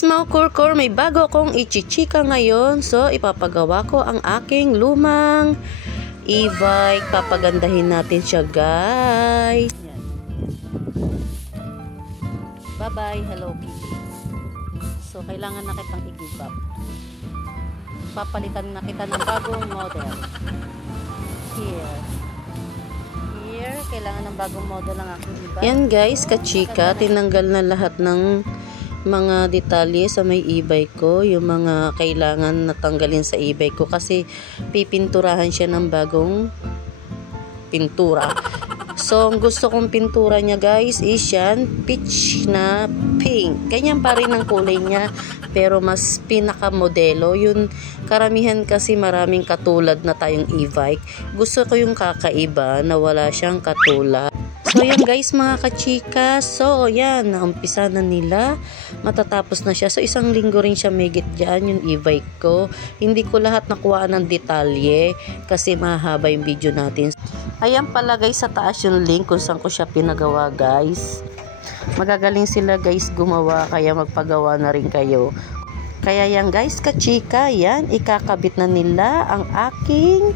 Guys, mga kurkur, may bago akong ichichika ngayon. So, ipapagawa ko ang aking lumang e-bike. Papagandahin natin siya, guys. Bye-bye, Hello Kitty. So, kailangan na kitang i-give up. Papalitan na kita ng bagong model. Here, kailangan ng bagong model ang aking e-bike. Yan guys, kachika, tinanggal na lahat ng mga detalye sa may e-bike ko, yung mga kailangan natanggalin sa e-bike ko kasi pipinturahan siya ng bagong pintura. So, ang gusto kong pintura niya guys is yan, peach na pink. Ganyan pa rin ang kulay niya, pero mas pinaka-modelo. Yun, karamihan kasi maraming katulad na tayong e-bike. Gusto ko yung kakaiba na wala siyang katulad. So, yan guys mga kachika. So, yan, naumpisa na nila. Matatapos na siya. So, isang linggo rin siya megit dyan, yung e-bike ko. Hindi ko lahat nakuhaan ng detalye kasi mahaba yung video natin. Ayan pala guys, sa taas yung link kung saan ko siya pinagawa guys. Magagaling sila guys gumawa, kaya magpagawa na rin kayo. Kaya yan guys kachika, yan, ikakabit na nila ang aking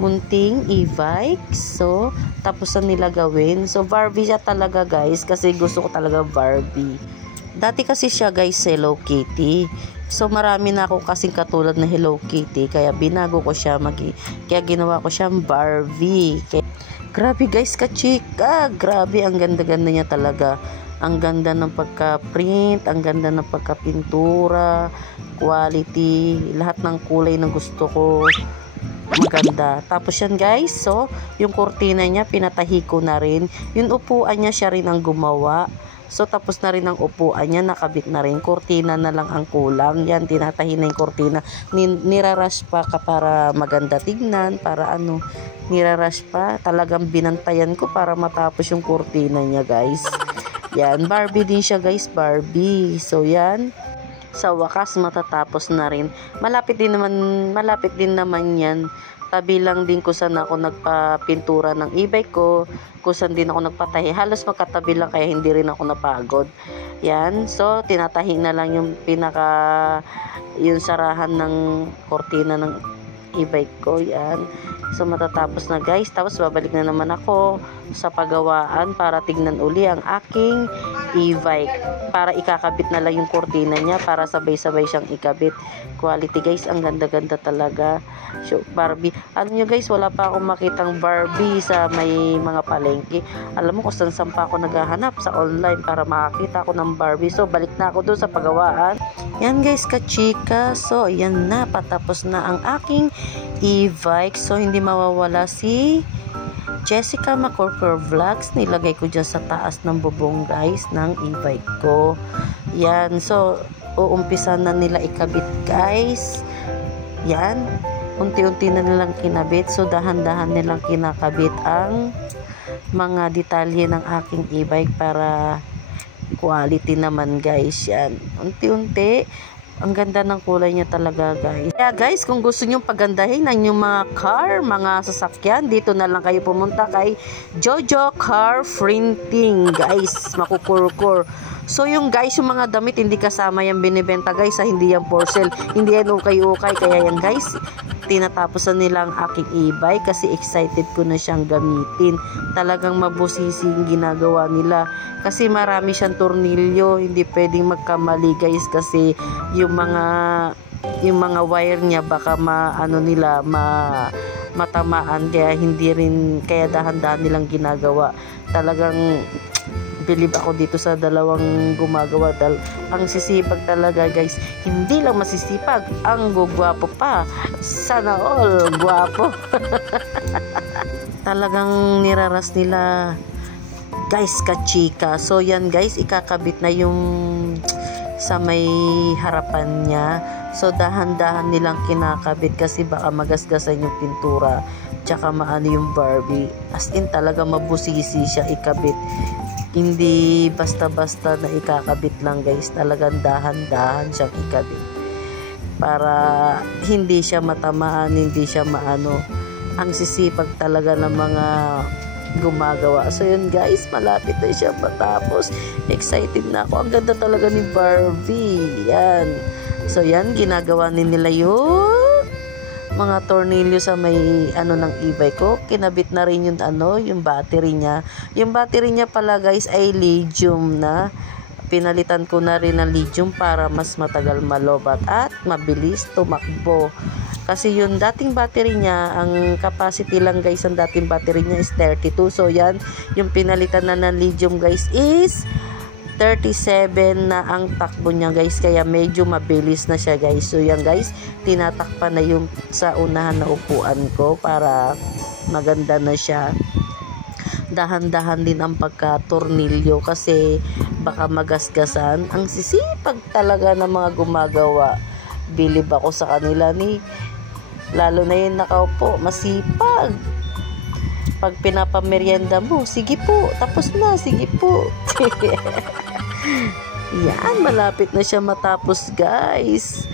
munting e-bike. So, tapos na nila gawin. So, Barbie siya talaga guys, kasi gusto ko talaga Barbie. Dati kasi siya guys Hello Kitty. So, marami na ako kasing katulad na Hello Kitty, kaya binago ko siya, kaya ginawa ko siyang Barbie. Grabe guys kachika, grabe, ang ganda-ganda niya talaga. Ang ganda ng pagka-print, ang ganda ng pagka-pintura, quality, lahat ng kulay na gusto ko. Maganda. Tapos yan guys, so yung kurtina niya pinatahi ko na rin. Yung upuan niya siya rin ang gumawa. So tapos na rin ang upuan niya, nakabit na rin. Kurtina na lang ang kulang. Yan, tinatahi na yung kurtina. Nirarush pa ka para maganda tignan, para ano, nirarush pa. Talagang binantayan ko para matapos yung kurtina niya guys. Yan, Barbie din siya guys, Barbie. So yan, sa wakas matatapos na rin. Malapit din naman yan. Tabi lang din kung saan ako nagpapintura ng e-bike ko, kung saan din ako nagpatahi. Halos magkatabi lang kaya hindi rin ako napagod. Yan, so tinatahi na lang yung yung sarahan ng kortina ng e-bike ko. Yan. So matatapos na guys, tapos babalik na naman ako sa paggawaan para tignan uli ang aking e-bike, para ikakabit na lang yung kurtina niya para sabay-sabay siyang ikabit. Quality guys, ang ganda-ganda talaga. So, Barbie, alam nyo guys, wala pa akong makitang Barbie sa may mga palengke. Alam mo kung saan pa ako naghahanap sa online para makakita ako ng Barbie. So balik na ako doon sa paggawaan. Yan guys kachika, so yan na, patapos na ang aking e-bike. So hindi mawawala si Jessica Macorcor Vlogs. Nilagay ko dyan sa taas ng bubong guys ng e-bike ko. Yan, so uumpisa na nila ikabit guys. Yan, unti-unti na nilang kinabit. So dahan-dahan nilang kinakabit ang mga detalye ng aking e-bike para quality naman guys. Yan, unti-unti. Ang ganda ng kulay niya talaga guys. Kaya guys, kung gusto nyo pagandahin ang inyong mga car, mga sasakyan, dito na lang kayo pumunta kay Jojo Car Printing guys, makukurkur. So yung guys, yung mga damit hindi kasama yung binibenta guys, hindi yan for sale, hindi yan ukay-ukay. Kaya yan guys, tinatapos na nila ang aking e-bike kasi excited ko na siyang gamitin. Talagang mabusisi yung ginagawa nila kasi marami siyang tornilyo, hindi pwedeng magkamali guys kasi yung mga wire niya baka matamaan, kaya hindi rin, kaya dahan-dahan nilang ginagawa. Talagang bilib ako dito sa dalawang gumagawa. Ang sisipag talaga guys, hindi lang masisipag, ang gugwapo pa. Sana all gwapo. Talagang niraras nila guys kachika. So yan guys, ikakabit na yung sa may harapan niya. So dahan-dahan nilang kinakabit kasi baka magasgasan yung pintura, tsaka maano yung Barbie. As in talaga mabusisi siya ikabit. Hindi basta-basta na ikakabit lang guys, talagang dahan-dahan siyang ikabit para hindi siya matamaan, hindi siya maano. Ang sisipag talaga ng mga gumagawa. So yun guys, malapit na siya matapos. Excited na ako. Ang ganda talaga ni Barbie. Yan. So yan, ginagawa nila yung mga tornilyo sa may ng e-bike ko. Kinabit na rin yung yung battery niya. Yung battery niya pala guys ay lithium na. Pinalitan ko na rin ng lithium para mas matagal malobat at mabilis tumakbo. Kasi yung dating battery niya, ang capacity lang guys, ang dating battery niya is 32. So yan, yung pinalitan na ng lithium guys is 37 na ang takbo niya guys. Kaya medyo mabilis na siya guys. So yan guys, tinatakpan na yung sa unahan na upuan ko para maganda na siya. Dahan-dahan din ang pagka-tornilyo kasi baka magasgasan. Ang sisipag talaga ng mga gumagawa. Bilib ako sa kanila lalo na yung nakaupo, masipag. Pag pinapamerienda mo, sige po, tapos na, sige po. Yan, malapit na siya matapos guys.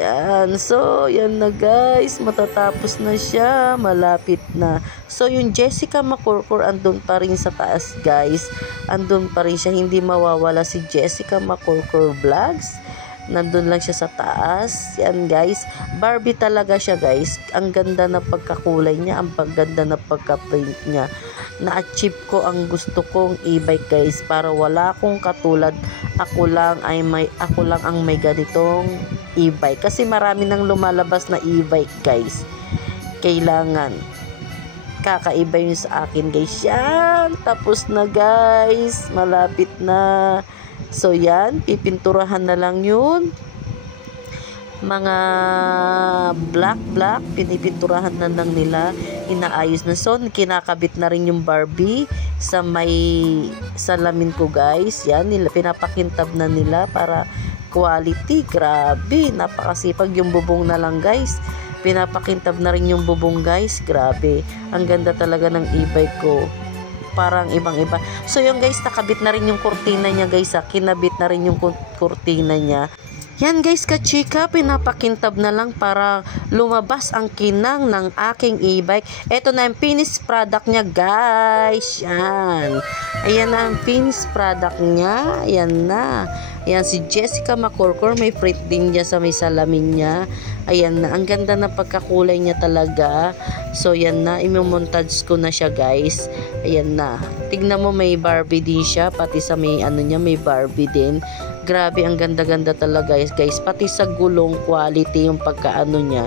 Yan, so yan na guys, matatapos na siya, malapit na. So yung Jessica Macorcor andun pa rin sa taas guys, andun pa rin siya, hindi mawawala si Jessica Macorcor Vlogs. Nandun lang siya sa taas. Yan guys, Barbie talaga siya guys. Ang ganda na pagkakulay niya, ang pagganda na pagka-print niya. Na-achieve ko ang gusto kong e-bike guys, para wala akong katulad. Ako lang ang may ganitong e-bike kasi marami nang lumalabas na e-bike guys. Kailangan kakaiba yun sa akin guys. Yan, tapos na guys, malapit na. So yan, pipinturahan na lang yun. Mga black, pinipinturahan na lang nila, inaayos na. So kinakabit na rin yung Barbie sa may salamin ko guys. Yan, pinapakintab na nila para quality. Grabe, napakasipag. Yung bubong na lang guys, pinapakintab na rin yung bubong guys. Grabe, ang ganda talaga ng e-bike ko, parang ibang-iba. So yung guys, nakabit na rin yung kurtina niya guys. Kinabit na rin yung kurtina niya. Yan guys, kachika, pinapakintab na lang para lumabas ang kinang ng aking e-bike. Ito na yung finished product niya guys. Yan. Ayan na ang finished product niya. Ayan na. Ayan si Jessica Macorcor, may print din niya sa may salamin niya. Ayan na, ang ganda na pagkakulay niya talaga. So yan na, i-montage ko na siya guys. Ayan na. Tignan mo, may Barbie din siya, pati sa may niya, may Barbie din. Grabe, ang ganda-ganda talaga guys. Pati sa gulong, quality yung pagkaano niya.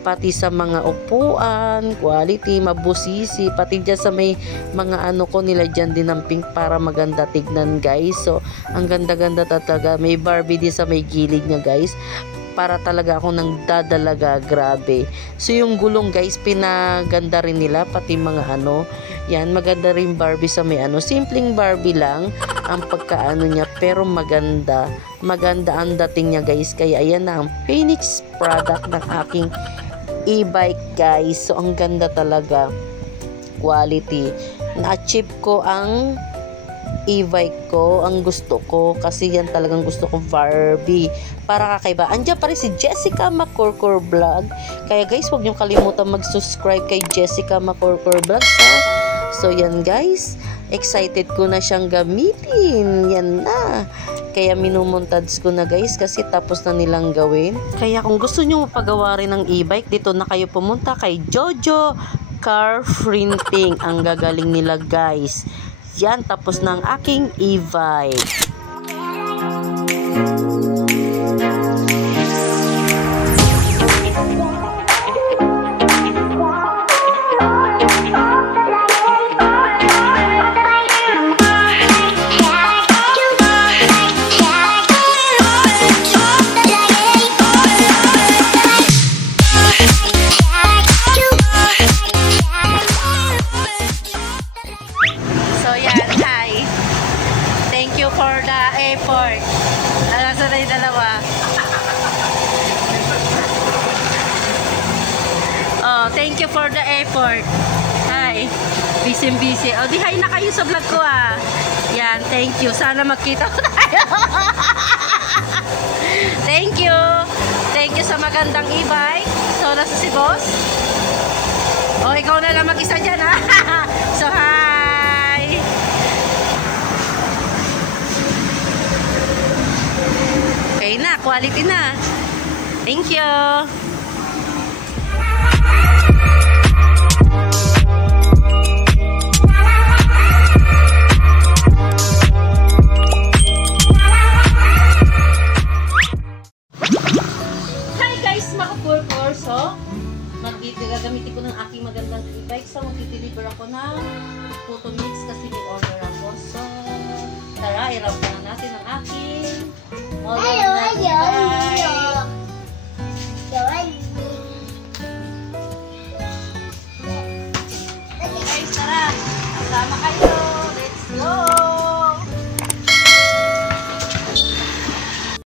Pati sa mga upuan, quality, mabusisi. Pati dyan sa may mga ko nila dyan din ng pink para maganda tignan guys. So, ang ganda-ganda talaga. May Barbie din sa may gilid niya guys. Para talaga ako nang dadalaga, grabe. So yung gulong guys, pinaganda rin nila, pati mga yan, maganda rin Barbie sa may simpleng Barbie lang ang pagkaano niya, pero maganda ang dating niya guys. Kaya ayan na ang finished product ng aking e-bike guys. So ang ganda talaga, quality. Na-achieve ko ang e-bike ko, ang gusto ko, kasi yan talagang gusto ko, Barbie, para kakaiba. Andiyan pa rin si Jessica Macorcor Vlog. Kaya guys, huwag niyong kalimutan mag-subscribe kay Jessica Macorcor Vlog ha. So yan guys, excited ko na siyang gamitin. Yan na. Kaya minumontage ko na guys, kasi tapos na nilang gawin. Kaya kung gusto niyo mapagawa rin ng e-bike, dito na kayo pumunta kay Jojo Car Printing. Ang gagaling nila guys. Yan, tapos ng aking e-bike. For the effort. Nasa na yung dalawa. Oh, thank you for the effort. Hi. Busy. Oh, di hi na kayo sa vlog ko ah. Yan, thank you. Sana magkita ko tayo. Thank you. Thank you sa magandang e-bike. So, nasa si boss. Oh, ikaw na lang mag-isa dyan ha. quality na. Thank you. Hi guys, mga purpur. So, gagamitin ko ng aking magandang e-bike. So, mag-deliver ako ng photo mix kasi may order ako. So, tara, i-wrap na natin ang aking model na e-bike. Okay guys, tara. Kasama kayo.